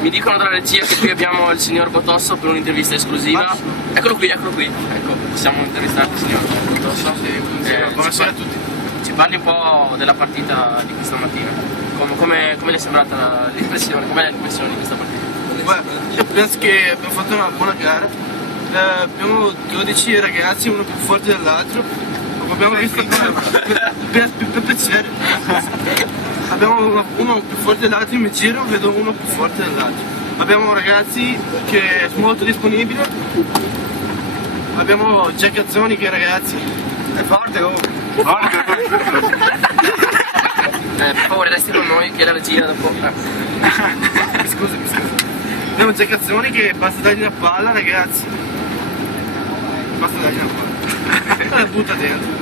Mi dicono dalla regia che qui abbiamo il signor Botosso per un'intervista esclusiva. Eccolo qui. Ecco, possiamo intervistare il signor Botosso. Buonasera a tutti. Ci parli un po' della partita di questa mattina. Come le è sembrata l'impressione? Com'è l'impressione di questa partita? Beh, io penso che abbiamo fatto una buona gara. Abbiamo 12 ragazzi, uno più forte dell'altro. Abbiamo visto per piacere. Abbiamo uno più forte dell'altro, in giro vedo uno più forte dell'altro. Abbiamo ragazzi che sono molto disponibili. Abbiamo Giacazzoni che ragazzi. È forte comunque. Per favore resti con noi che la regia dopo. Scusa. Abbiamo Giacazzoni che basta dargli la palla ragazzi. Basta dargli la palla. La butta dentro.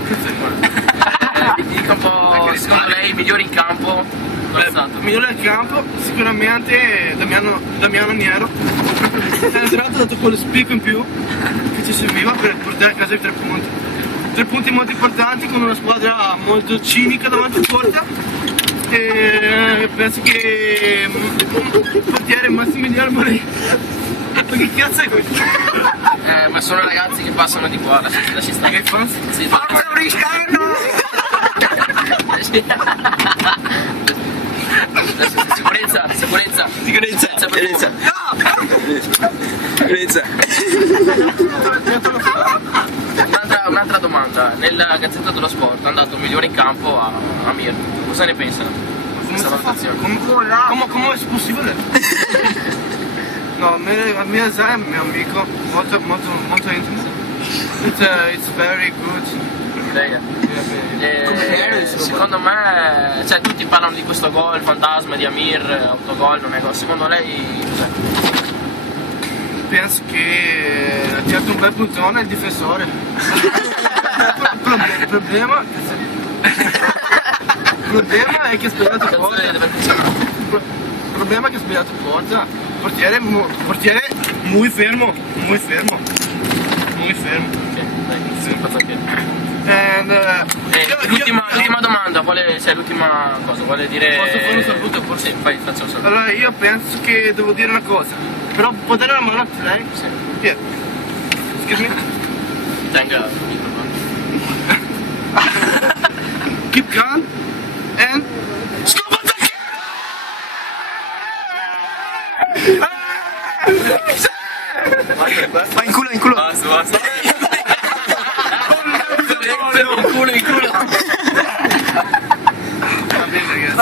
Mi dica un po', secondo lei il migliore in campo? Qual è stato? Il migliore del campo sicuramente Damiano Niero. Ha dato quello spicco in più che ci serviva per portare a casa i 3 punti. 3 punti molto importanti con una squadra molto cinica davanti a porta. E penso che il portiere Massimiliano Moreno. Ma che cazzo è questo? Ma sono ragazzi che passano di qua, lasci stare. Che fans? Sì, Forza Briscano! Sicurezza. Un'altra domanda, nella Gazzetta dello Sport è andato migliore in campo a Amir. Cosa ne pensa di questa valutazione? Come è possibile? No, Amir è un mio amico, molto intimo. It's very good. Secondo me, cioè, tutti parlano di questo gol fantasma di Amir, autogol, non è gol. Secondo lei cos'è? Penso che ha tirato un bel puntone il difensore. Il problema è che ha sbagliato porta. Il problema è che ha sbagliato porta. Portiere muy fermo. L'ultima domanda, l'ultima cosa, vuole dire... Posso fare un saluto? Sì, faccio un saluto. Allora io penso che devo dire una cosa, però può dare la mano a lei? Sì. Yeah. Excuse me? Tenga. Keep calm and... Vai in culo. Basta.